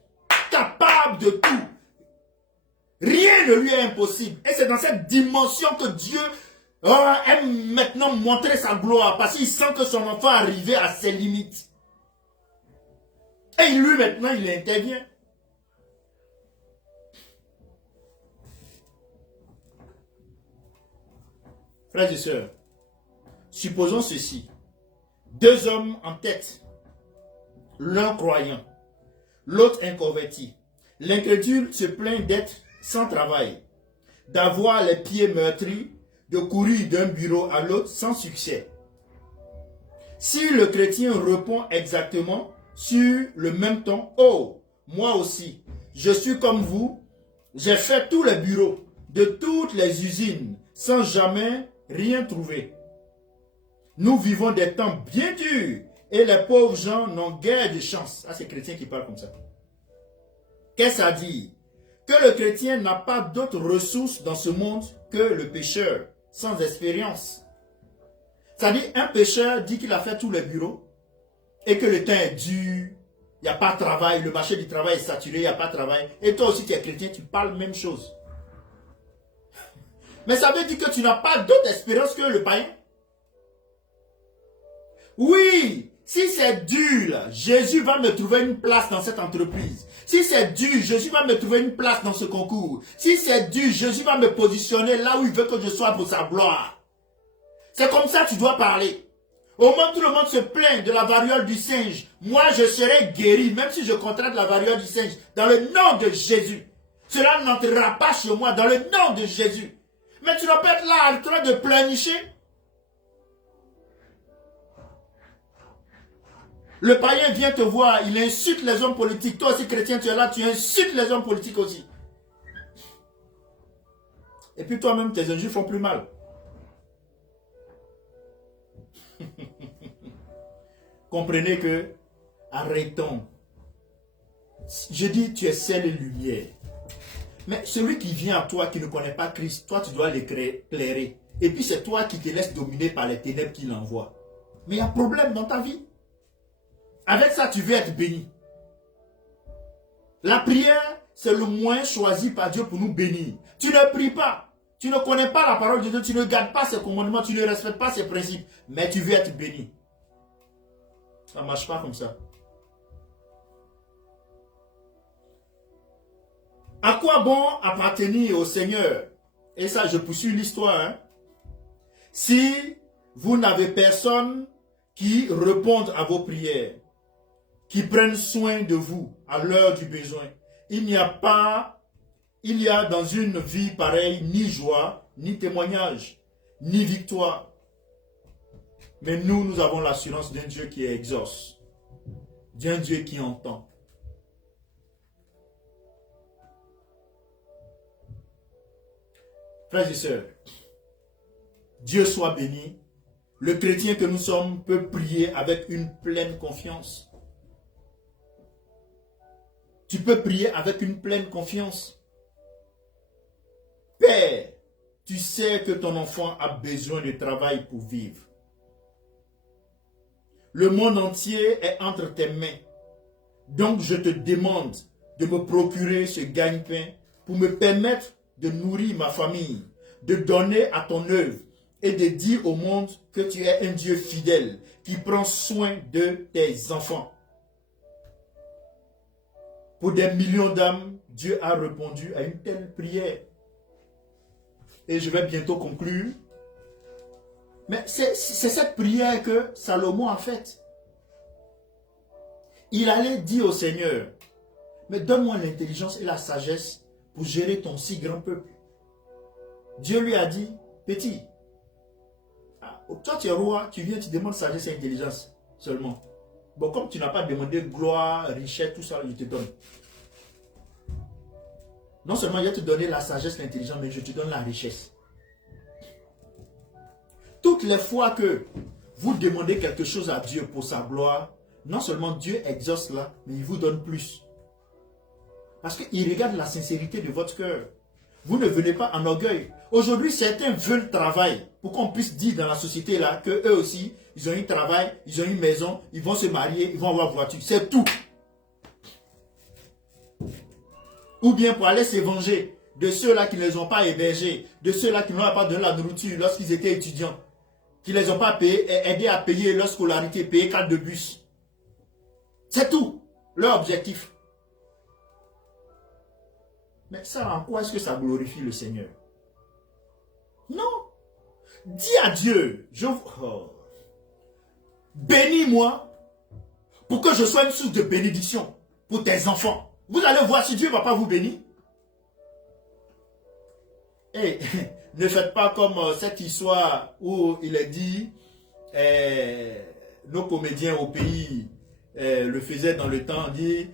capable de tout. Rien ne lui est impossible. Et c'est dans cette dimension que Dieu aime maintenant montrer sa gloire. Parce qu'il sent que son enfant est arrivé à ses limites. Et lui maintenant, il intervient. Frères et sœurs, supposons ceci. Deux hommes en tête. L'un croyant, l'autre inconverti. L'incrédule se plaint d'être sans travail, d'avoir les pieds meurtris, de courir d'un bureau à l'autre sans succès. Si le chrétien répond exactement sur le même ton, oh, moi aussi, je suis comme vous, j'ai fait tous les bureaux de toutes les usines sans jamais rien trouver. Nous vivons des temps bien durs et les pauvres gens n'ont guère de chance. Ah, c'est chrétien qui parle comme ça. Qu'est-ce à dire? Que le chrétien n'a pas d'autres ressources dans ce monde que le pécheur, sans expérience. C'est-à-dire, un pécheur dit qu'il a fait tous les bureaux et que le temps est dur, il n'y a pas de travail, le marché du travail est saturé, il n'y a pas de travail. Et toi aussi, tu es chrétien, tu parles même chose. Mais ça veut dire que tu n'as pas d'autre expérience que le païen. Oui, si c'est dur, là, Jésus va me trouver une place dans cette entreprise. Si c'est dur, Jésus va me trouver une place dans ce concours. Si c'est dur, Jésus va me positionner là où il veut que je sois pour sa gloire. C'est comme ça que tu dois parler. Au moment où tout le monde se plaint de la variole du singe, moi je serai guéri, même si je contracte la variole du singe, dans le nom de Jésus. Cela n'entrera pas chez moi, dans le nom de Jésus. Mais tu ne vas pas être là en train de pleurnicher. Le païen vient te voir, il insulte les hommes politiques. Toi aussi chrétien, tu es là, tu insultes les hommes politiques aussi. Et puis toi-même, tes injures font plus mal. Comprenez que, arrêtons. Je dis, tu es sel et lumière. Mais celui qui vient à toi, qui ne connaît pas Christ, toi, tu dois l'éclairer. Et puis c'est toi qui te laisses dominer par les ténèbres qu'il envoie. Mais il y a un problème dans ta vie. Avec ça, tu veux être béni. La prière, c'est le moyen choisi par Dieu pour nous bénir. Tu ne pries pas. Tu ne connais pas la parole de Dieu. Tu ne gardes pas ses commandements. Tu ne respectes pas ses principes. Mais tu veux être béni. Ça ne marche pas comme ça. À quoi bon appartenir au Seigneur? Et ça, je poursuis l'histoire. Hein? Si vous n'avez personne qui réponde à vos prières, qui prennent soin de vous à l'heure du besoin. Il y a dans une vie pareille ni joie, ni témoignage, ni victoire. Mais nous avons l'assurance d'un Dieu qui exauce, d'un Dieu qui entend. Frères et sœurs, Dieu soit béni. Le chrétien que nous sommes peut prier avec une pleine confiance. Tu peux prier avec une pleine confiance. Père, tu sais que ton enfant a besoin de travail pour vivre. Le monde entier est entre tes mains. Donc je te demande de me procurer ce gagne-pain pour me permettre de nourrir ma famille, de donner à ton œuvre et de dire au monde que tu es un Dieu fidèle qui prend soin de tes enfants. Pour des millions d'âmes, Dieu a répondu à une telle prière. Et je vais bientôt conclure. Mais c'est cette prière que Salomon a faite. Il allait dire au Seigneur, mais donne-moi l'intelligence et la sagesse pour gérer ton si grand peuple. Dieu lui a dit, petit, toi tu es roi, tu viens, tu demandes sagesse et intelligence seulement. Bon, comme tu n'as pas demandé gloire, richesse, tout ça, je te donne. Non seulement je vais te donner la sagesse, l'intelligence, mais je te donne la richesse. Toutes les fois que vous demandez quelque chose à Dieu pour sa gloire, non seulement Dieu exauce là, mais il vous donne plus. Parce qu'il regarde la sincérité de votre cœur. Vous ne venez pas en orgueil. Aujourd'hui, certains veulent travail pour qu'on puisse dire dans la société là qu'eux aussi, ils ont un travail, ils ont une maison, ils vont se marier, ils vont avoir une voiture. C'est tout. Ou bien pour aller se venger. de ceux-là qui ne les ont pas hébergés, de ceux-là qui n'ont pas donné la nourriture lorsqu'ils étaient étudiants, qui ne les ont pas aidés à payer leur scolarité, payer 4 de bus. C'est tout, leur objectif. Mais ça, en quoi est-ce que ça glorifie le Seigneur? Non. Dis à Dieu, bénis-moi pour que je sois une source de bénédiction pour tes enfants. Vous allez voir si Dieu ne va pas vous bénir. Et ne faites pas comme cette histoire où il est dit, nos comédiens au pays le faisaient dans le temps, dit,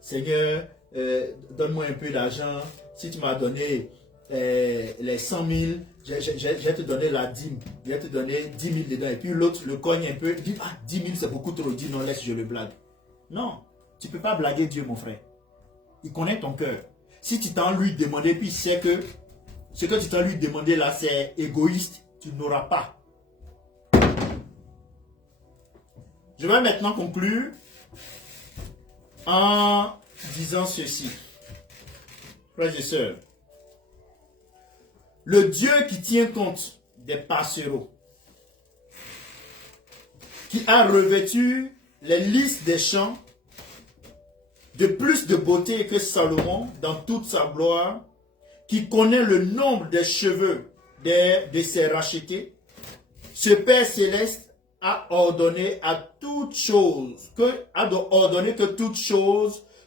Seigneur, donne-moi un peu d'argent. Si tu m'as donné les 100 000, je vais te donner la dîme. Je vais te donner 10 000 dedans. Et puis l'autre le cogne un peu, dit, ah, 10 000 c'est beaucoup trop. Dit, non, laisse, je le blague. Non, tu ne peux pas blaguer Dieu, mon frère. Il connaît ton cœur. Si tu t'en lui demander, puis il sait que ce que tu t'en lui demandé là, c'est égoïste, tu n'auras pas. Je vais maintenant conclure en disant ceci. Frères et sœurs, le Dieu qui tient compte des passereaux, qui a revêtu les lys des champs de plus de beauté que Salomon dans toute sa gloire, qui connaît le nombre des cheveux de ses rachetés, ce Père céleste a ordonné que toute chose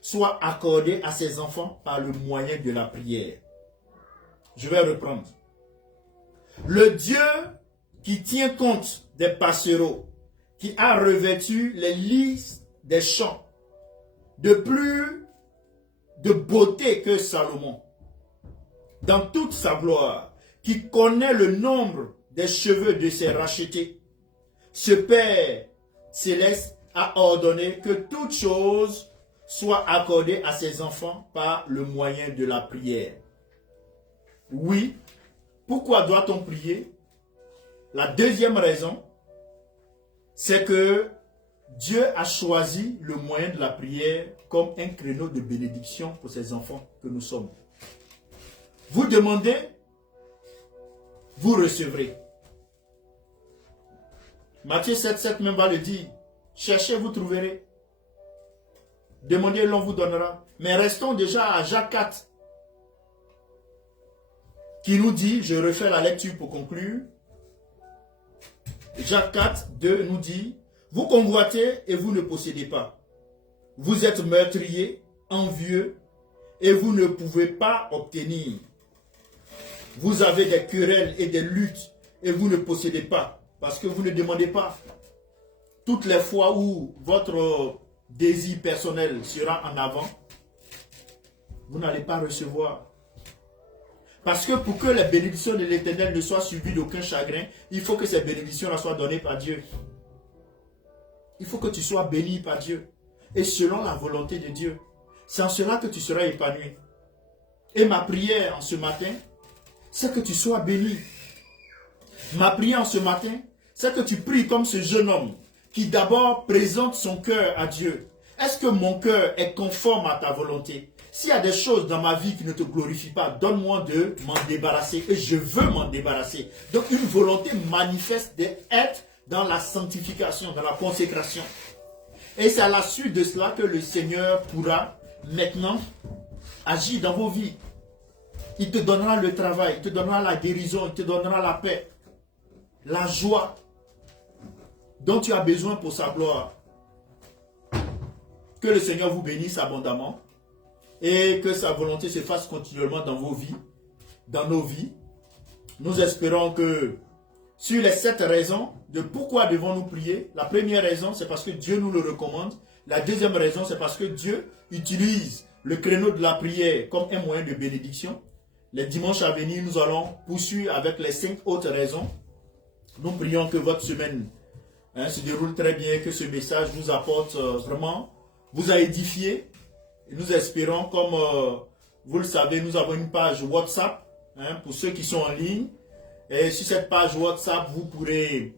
soit accordée à ses enfants par le moyen de la prière. Je vais reprendre. Le Dieu qui tient compte des passereaux, qui a revêtu les lys des champs de plus de beauté que Salomon, dans toute sa gloire, qui connaît le nombre des cheveux de ses rachetés, ce Père céleste a ordonné que toute chose soit accordée à ses enfants par le moyen de la prière. Oui, pourquoi doit-on prier? La deuxième raison, c'est que Dieu a choisi le moyen de la prière comme un créneau de bénédiction pour ses enfants que nous sommes. Vous demandez, vous recevrez. Matthieu 7,7 même va le dire. Cherchez, vous trouverez. Demandez, l'on vous donnera. Mais restons déjà à Jacques 4, qui nous dit, je refais la lecture pour conclure. Jacques 4, 2 nous dit, vous convoitez et vous ne possédez pas. Vous êtes meurtriers, envieux, et vous ne pouvez pas obtenir. Vous avez des querelles et des luttes, et vous ne possédez pas, parce que vous ne demandez pas. Toutes les fois où votre désir personnel sera en avant, vous n'allez pas recevoir. Parce que pour que les bénédictions de l'Éternel ne soient suivies d'aucun chagrin, il faut que ces bénédictions-là soient données par Dieu. Il faut que tu sois béni par Dieu. Et selon la volonté de Dieu. C'est en cela que tu seras épanoui. Et ma prière en ce matin, c'est que tu sois béni. Ma prière en ce matin, c'est que tu pries comme ce jeune homme qui d'abord présente son cœur à Dieu. Est-ce que mon cœur est conforme à ta volonté? S'il y a des choses dans ma vie qui ne te glorifient pas, donne-moi de m'en débarrasser. Et je veux m'en débarrasser. Donc une volonté manifeste d'être dans la sanctification, dans la consécration. Et c'est à la suite de cela que le Seigneur pourra maintenant agir dans vos vies. Il te donnera le travail, il te donnera la guérison, il te donnera la paix, la joie dont tu as besoin pour sa gloire. Que le Seigneur vous bénisse abondamment et que sa volonté se fasse continuellement dans vos vies, dans nos vies. Nous espérons que sur les 7 raisons de pourquoi devons-nous prier, la première raison, c'est parce que Dieu nous le recommande. La deuxième raison, c'est parce que Dieu utilise le créneau de la prière comme un moyen de bénédiction. Les dimanches à venir, nous allons poursuivre avec les 5 autres raisons. Nous prions que votre semaine se déroule très bien, que ce message vous apporte vraiment, vous a édifié. Et nous espérons, comme vous le savez, nous avons une page WhatsApp pour ceux qui sont en ligne. Et sur cette page WhatsApp, vous pourrez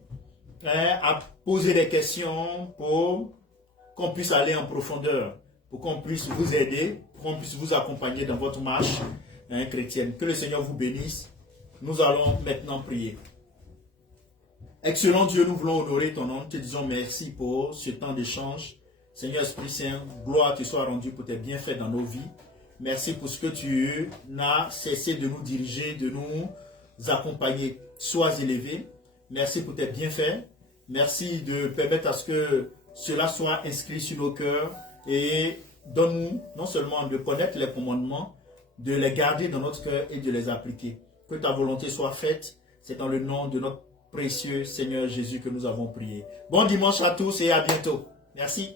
poser des questions pour qu'on puisse aller en profondeur, pour qu'on puisse vous aider, pour qu'on puisse vous accompagner dans votre marche chrétienne. Que le Seigneur vous bénisse. Nous allons maintenant prier. Excellent Dieu, nous voulons honorer ton nom. Te disons merci pour ce temps d'échange. Seigneur Esprit Saint, gloire te soit rendue pour tes bienfaits dans nos vies. Merci pour ce que tu n'as cessé de nous diriger, de nous accompagner. Sois élevé. Merci pour tes bienfaits. Merci de permettre à ce que cela soit inscrit sur nos cœurs et donne-nous non seulement de connaître les commandements, de les garder dans notre cœur et de les appliquer. Que ta volonté soit faite. C'est dans le nom de notre précieux Seigneur Jésus que nous avons prié. Bon dimanche à tous et à bientôt. Merci.